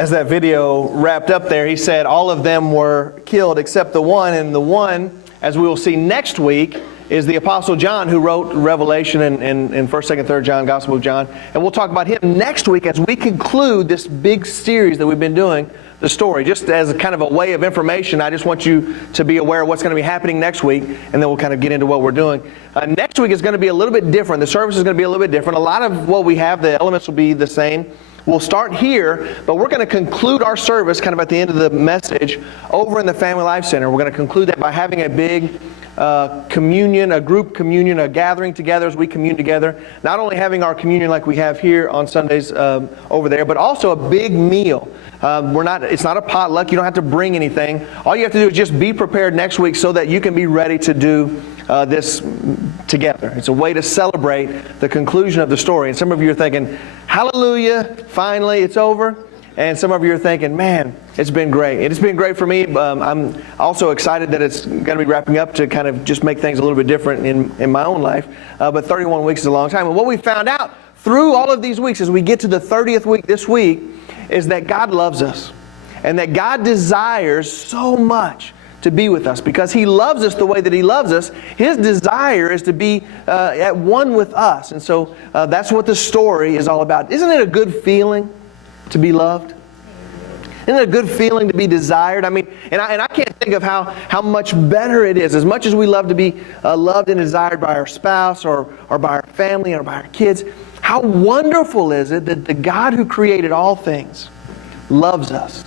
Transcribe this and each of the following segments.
as that video wrapped up there, he said all of them were killed except the one. And the one, as we will see next week, is the Apostle John, who wrote Revelation and 1st, 2nd, 3rd John, Gospel of John. And we'll talk about him next week as we conclude this big series that we've been doing, the story. Just as a kind of a way of information, I just want you to be aware of what's going to be happening next week, and then we'll kind of get into what we're doing. Next week is going to be a little bit different. The service is going to be a little bit different. A lot of what we have, the elements will be the same. We'll start here, but we're going to conclude our service kind of at the end of the message over in the Family Life Center. We're going to conclude that by having a big communion, a group communion, a gathering together as we commune together. Not only having our communion like we have here on Sundays over there, but also a big meal. It's not a potluck. You don't have to bring anything. All you have to do is just be prepared next week so that you can be ready to do this together. It's a way to celebrate the conclusion of the story. And some of you are thinking, hallelujah, finally it's over. And some of you are thinking, man, it's been great. It's been great for me. I'm also excited that it's going to be wrapping up to kind of just make things a little bit different in my own life. But 31 weeks is a long time. And what we found out through all of these weeks as we get to the 30th week this week is that God loves us. And that God desires so much to be with us. Because He loves us the way that He loves us, His desire is to be at one with us. And so that's what the story is all about. Isn't it a good feeling to be loved? Isn't it a good feeling to be desired? I mean, and I can't think of how much better it is. As much as we love to be loved and desired by our spouse or by our family or by our kids, how wonderful is it that the God who created all things loves us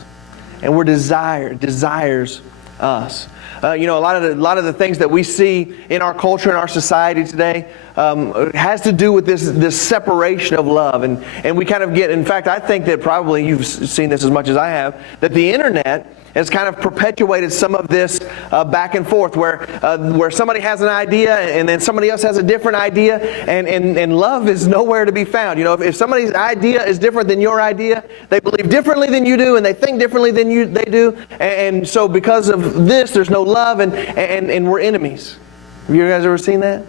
and desires us. A lot of the things that we see in our culture and our society today has to do with this separation of love, and we kind of get. In fact, I think that probably you've seen this as much as I have. That the internet has kind of perpetuated some of this back and forth, where somebody has an idea and then somebody else has a different idea, and love is nowhere to be found. You know, if somebody's idea is different than your idea, they believe differently than you do, and they think differently than they do, and so because of this, there's no love, and we're enemies. Have you guys ever seen that?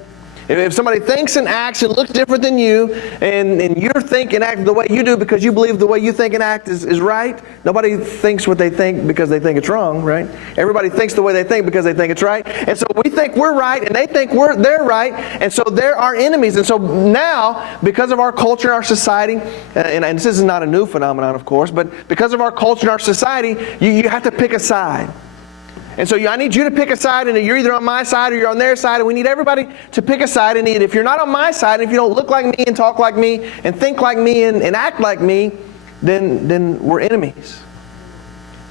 If somebody thinks and acts and looks different than you, and you're thinking and acting the way you do because you believe the way you think and act is right, nobody thinks what they think because they think it's wrong, right? Everybody thinks the way they think because they think it's right. And so we think we're right, and they think they're right, and so they're our enemies. And so now, because of our culture and our society, and this is not a new phenomenon, of course, but because of our culture and our society, you have to pick a side. And so I need you to pick a side, and you're either on my side or you're on their side, and we need everybody to pick a side. And if you're not on my side, and if you don't look like me and talk like me and think like me and act like me, then we're enemies.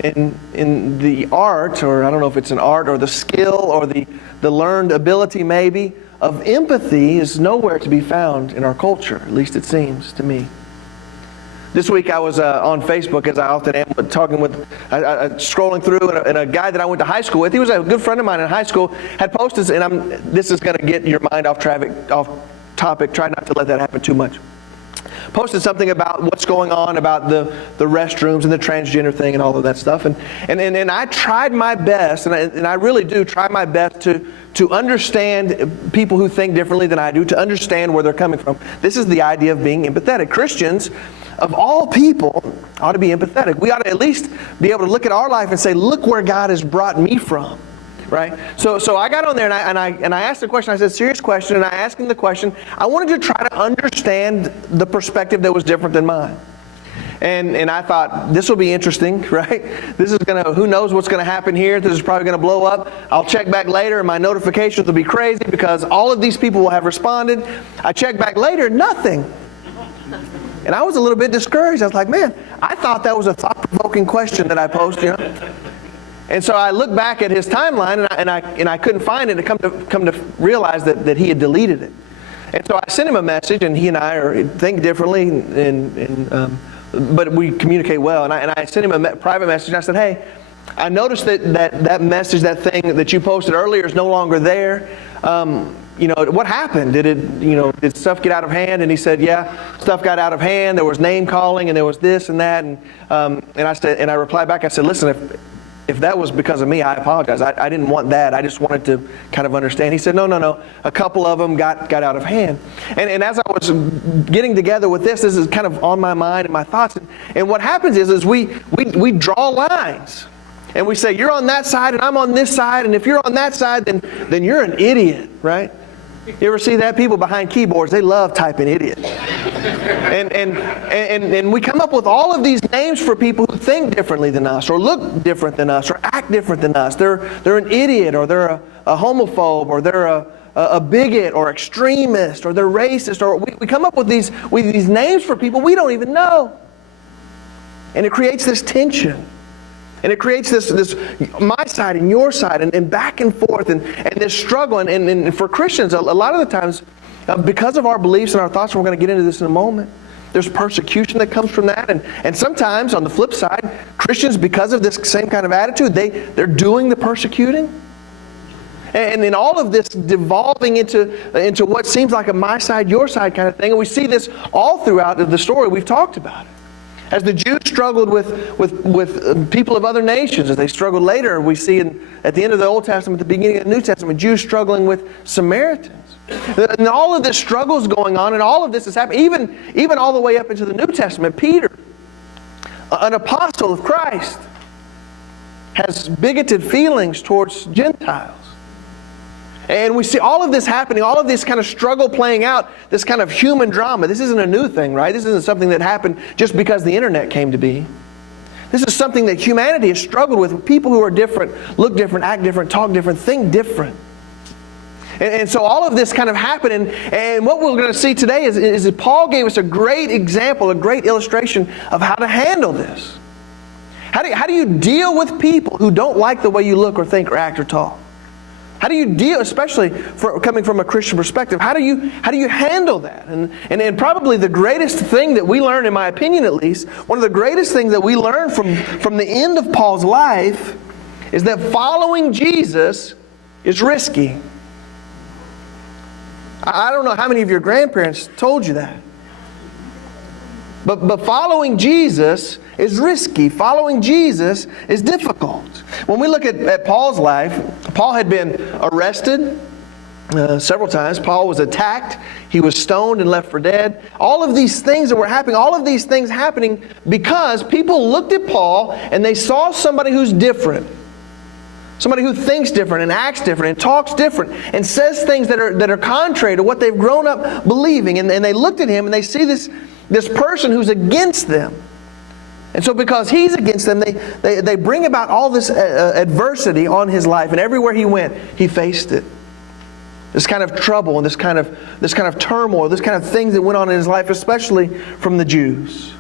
In the art, or I don't know if it's an art or the skill or the learned ability maybe, of empathy is nowhere to be found in our culture, at least it seems to me. This week I was on Facebook, as I often am, talking with, scrolling through, and a guy that I went to high school with, he was a good friend of mine in high school, had posted, and this is going to get your mind off topic, try not to let that happen too much. Posted something about what's going on about the restrooms and the transgender thing and all of that stuff, and I tried my best, and I really do try my best to understand people who think differently than I do, to understand where they're coming from. This is the idea of being empathetic. Christians, of all people, ought to be empathetic. We ought to at least be able to look at our life and say, look where God has brought me from, right? So I got on there and I asked the question. I said, serious question, and I asked him the question. I wanted to try to understand the perspective that was different than mine. And I thought, this will be interesting, right? This is who knows what's going to happen here. This is probably going to blow up. I'll check back later and my notifications will be crazy because all of these people will have responded. I checked back later, nothing. And I was a little bit discouraged. I was like, man, I thought that was a thought-provoking question that I posed, you know. And so I looked back at his timeline and I couldn't find it. To come to realize that he had deleted it. And so I sent him a message, and he and I think differently, but we communicate well. And I sent him a private message, and I said, hey, I noticed that message, that thing that you posted earlier is no longer there. What happened? Did stuff get out of hand? And he said, yeah, stuff got out of hand. There was name calling, and there was this and that. And I replied back. I said, listen, if that was because of me, I apologize. I didn't want that. I just wanted to kind of understand. He said, no. A couple of them got out of hand. And as I was getting together with this is kind of on my mind and my thoughts. And what happens is we draw lines. And we say, you're on that side and I'm on this side. And if you're on that side, then you're an idiot, right? You ever see that? People behind keyboards, they love typing idiot. And we come up with all of these names for people who think differently than us, or look different than us, or act different than us. They're an idiot, or they're a homophobe, or they're a bigot, or extremist, or they're racist, or we come up with these names for people we don't even know. And it creates this tension. And it creates this my side and your side, and back and forth, and this struggle. And for Christians, a lot of the times, because of our beliefs and our thoughts, and we're going to get into this in a moment, there's persecution that comes from that. And sometimes, on the flip side, Christians, because of this same kind of attitude, they're doing the persecuting. And in all of this devolving into what seems like a my side, your side kind of thing. And we see this all throughout the story. We've talked about it. As the Jews struggled with people of other nations, as they struggled later, we see at the end of the Old Testament, at the beginning of the New Testament, Jews struggling with Samaritans. And all of this struggle is going on, and all of this is happening, even all the way up into the New Testament. Peter, an apostle of Christ, has bigoted feelings towards Gentiles. And we see all of this happening, all of this kind of struggle playing out, this kind of human drama. This isn't a new thing, right? This isn't something that happened just because the internet came to be. This is something that humanity has struggled with people who are different, look different, act different, talk different, think different. And so all of this kind of happened, and what we're going to see today is that Paul gave us a great example, a great illustration of how to handle this. How do you deal with people who don't like the way you look or think or act or talk? How do you deal, especially coming from a Christian perspective, how do you handle that? And probably the greatest thing that we learn, in my opinion at least, one of the greatest things that we learn from the end of Paul's life is that following Jesus is risky. I don't know how many of your grandparents told you that. But following Jesus is risky. Following Jesus is difficult. When we look at Paul's life, Paul had been arrested several times. Paul was attacked. He was stoned and left for dead. All of these things that were happening, all of these things happening because people looked at Paul and they saw somebody who's different. Somebody who thinks different and acts different and talks different and says things that are contrary to what they've grown up believing. And they looked at him and they see this person who's against them. And so because he's against them, they bring about all this adversity on his life. And everywhere he went, he faced it. This kind of trouble and this kind of turmoil, this kind of things that went on in his life, especially from the Jews.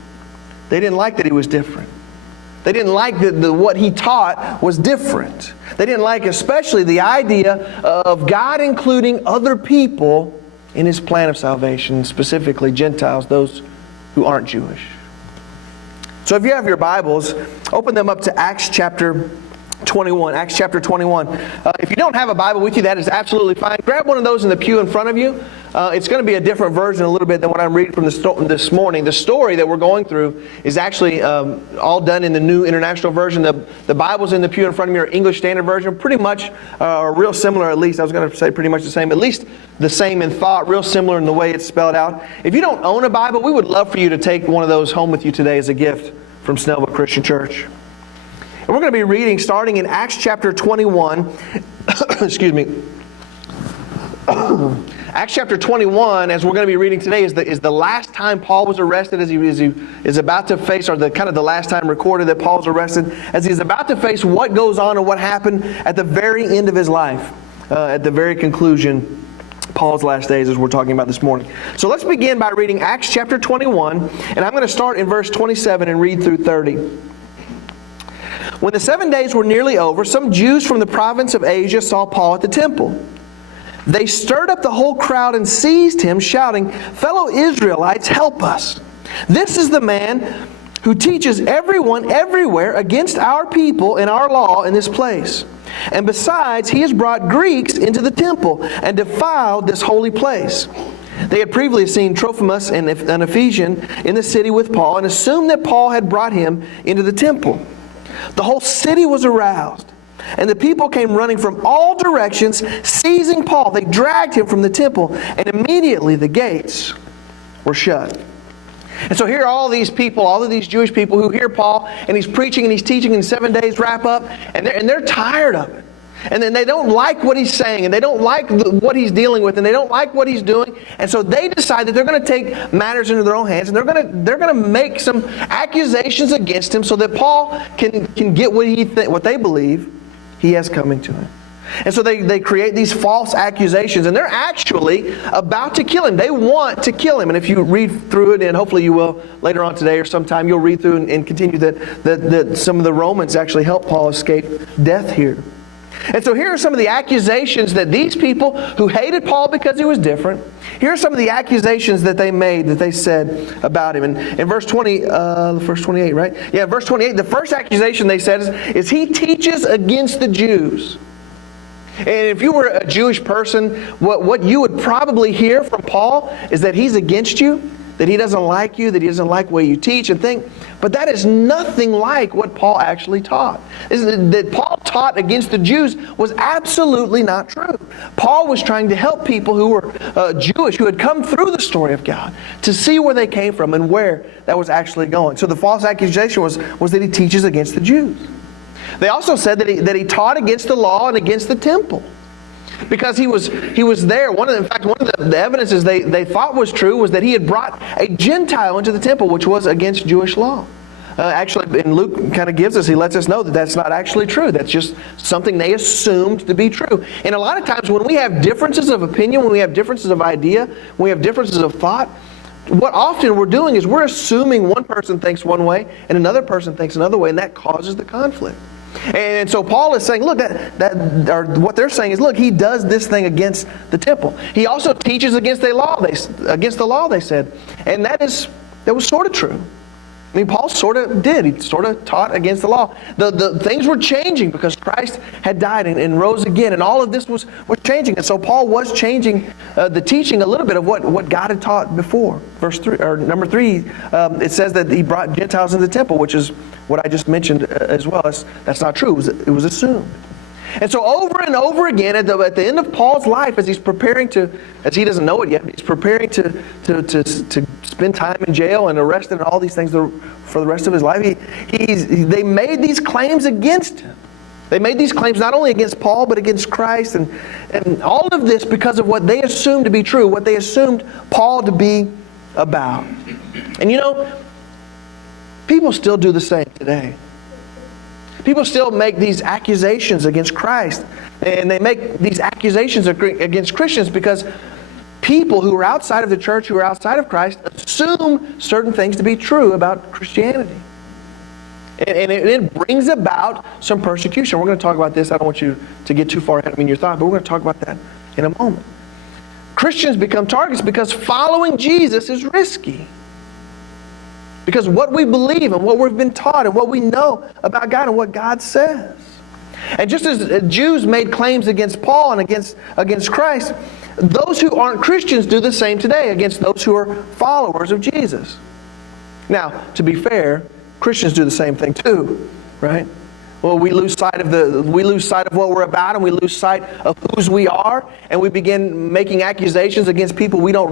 They didn't like that he was different. They didn't like that what he taught was different. They didn't like especially the idea of God including other people in His plan of salvation, specifically Gentiles, those who aren't Jewish. So if you have your Bibles, open them up to Acts chapter 21. Acts chapter 21. If you don't have a Bible with you, that is absolutely fine. Grab one of those in the pew in front of you. It's going to be a different version a little bit than what I'm reading from this morning. The story that we're going through is actually all done in the New International Version. The Bibles in the pew in front of me are English Standard Version. Pretty much, or real similar at least. I was going to say pretty much the same. At least the same in thought. Real similar in the way it's spelled out. If you don't own a Bible, we would love for you to take one of those home with you today as a gift from Snellville Christian Church. And we're going to be reading starting in Acts chapter 21. Excuse me. Acts chapter 21, as we're going to be reading today, is the last time Paul was arrested, as he is about to face, or the last time recorded that Paul's arrested, as he's about to face what goes on and what happened at the very end of his life, at the very conclusion, Paul's last days, as we're talking about this morning. So let's begin by reading Acts chapter 21, and I'm going to start in verse 27 and read through 30. When the 7 days were nearly over, some Jews from the province of Asia saw Paul at the temple. They stirred up the whole crowd and seized him, shouting, "Fellow Israelites, help us! This is the man who teaches everyone everywhere against our people and our law in this place. And besides, he has brought Greeks into the temple and defiled this holy place." They had previously seen Trophimus, an Ephesian, in the city with Paul and assumed that Paul had brought him into the temple. The whole city was aroused, and the people came running from all directions, seizing Paul. They dragged him from the temple, and immediately the gates were shut. And so here are all these people, all of these Jewish people who hear Paul, and he's preaching and he's teaching, and 7 days wrap up, and they're tired of it. And then they don't like what he's saying, and they don't like what he's dealing with, and they don't like what he's doing. And so they decide that they're going to take matters into their own hands, and they're going to make some accusations against him so that Paul can get what they believe he has coming to him. And so they create these false accusations, and they're actually about to kill him. They want to kill him. And if you read through it, and hopefully you will later on today or sometime, you'll read through and continue that some of the Romans actually helped Paul escape death here. And so here are some of the accusations that these people who hated Paul because he was different, here are some of the accusations that they made, that they said about him. And in verse 20, verse 28, right? Yeah, verse 28, the first accusation they said is he teaches against the Jews. And if you were a Jewish person, what you would probably hear from Paul is that he's against you, that he doesn't like you, that he doesn't like the way you teach and think. But that is nothing like what Paul actually taught. That Paul taught against the Jews was absolutely not true. Paul was trying to help people who were Jewish, who had come through the story of God, to see where they came from and where that was actually going. So the false accusation was that he teaches against the Jews. They also said that he taught against the law and against the temple. Because he was there. One of the evidences they thought was true was that he had brought a Gentile into the temple, which was against Jewish law. Actually, and Luke kind of he lets us know that that's not actually true. That's just something they assumed to be true. And a lot of times when we have differences of opinion, when we have differences of idea, when we have differences of thought, what often we're doing is we're assuming one person thinks one way and another person thinks another way, and that causes the conflict. And so Paul is saying, look, or what they're saying is, look, he does this thing against the temple. He also teaches against the law. They said, and that was sort of true. I mean, Paul sort of did. He sort of taught against the law. The things were changing because Christ had died and rose again, and all of this was changing. And so Paul was changing the teaching a little bit of what God had taught before. Verse 3 or number 3, it says that he brought Gentiles into the temple, which is what I just mentioned as well. That's not true. It was assumed. And so over and over again, at the end of Paul's life, as he doesn't know it yet, he's preparing to spend time in jail and arrested and all these things for the rest of his life, they made these claims against him. They made these claims not only against Paul, but against Christ, and all of this because of what they assumed to be true, what they assumed Paul to be about. And you know, people still do the same today. People still make these accusations against Christ. And they make these accusations against Christians because people who are outside of the church, who are outside of Christ, assume certain things to be true about Christianity. And it brings about some persecution. We're going to talk about this. I don't want you to get too far ahead of me in your thought, but we're going to talk about that in a moment. Christians become targets because following Jesus is risky. Because what we believe and what we've been taught and what we know about God and what God says. And just as Jews made claims against Paul and against Christ, those who aren't Christians do the same today against those who are followers of Jesus. Now, to be fair, Christians do the same thing too, right? Well, we lose sight of what we're about, and we lose sight of whose we are, and we begin making accusations against people we don't really